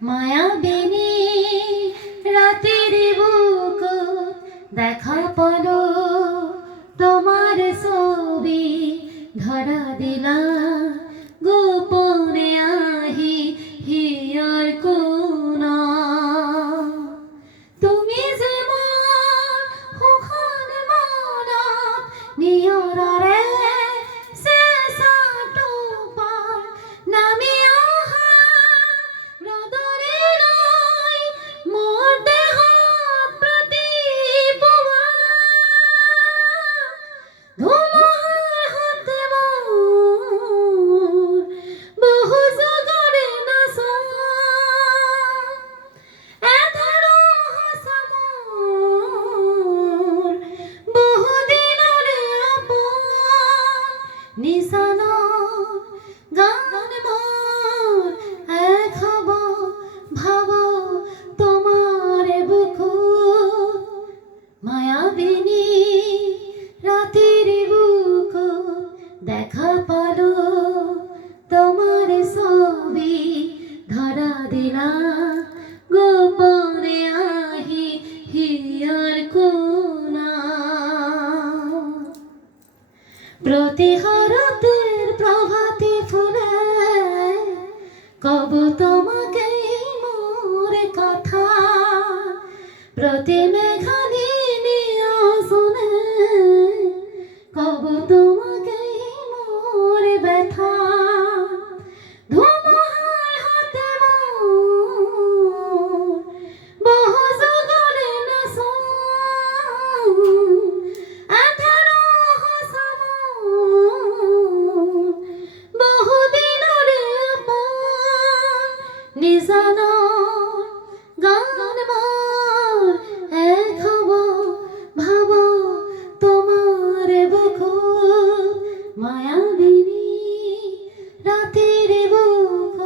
মায়াবিনী রাতের বুক দেখা পলো তোমার ছবি ধরা দিলা গোপনে আহি হিয়ার কোনা তুমি যে মোর সুখান মনা নিয়ৰৰে চেঁচাটো পাৰ নামি অহা ৰ'দৰে লৈ মোৰ দেহত প্ৰতিপুৱা ধুমুহাৰ সতে মোৰ বহু জগৰে নাচা এধাৰো সঁচা মোৰ বহুদিনৰে আপোন নিচানৰ গান মোৰ এক হ'ব ভাব তোমাৰে বুকুত মায়াবিনী রাতের বুক দেখা পালো তোমার ছবি ধরা দিলা গোপনে আহি হিয়ার কোনা প্রতিহারতের প্রভাতী ফুলে কব তোমাকে মোর কথা প্রতি মেঘালিনী আসনে কব তোমাকে মোর ব্যথা ধুমুহার হাতে মোর বহু জগরে নাচা এধাৰো সঁচা মোৰ বহুদিনৰে আপোন নিজানৰ গান মোৰ এক হ'ব ভাব তোমাৰে বুকুত মায়াবিনী রাতের বুক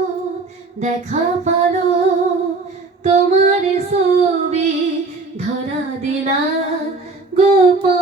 দেখা পালো তোমার ছবি ধরা দিলা গোপন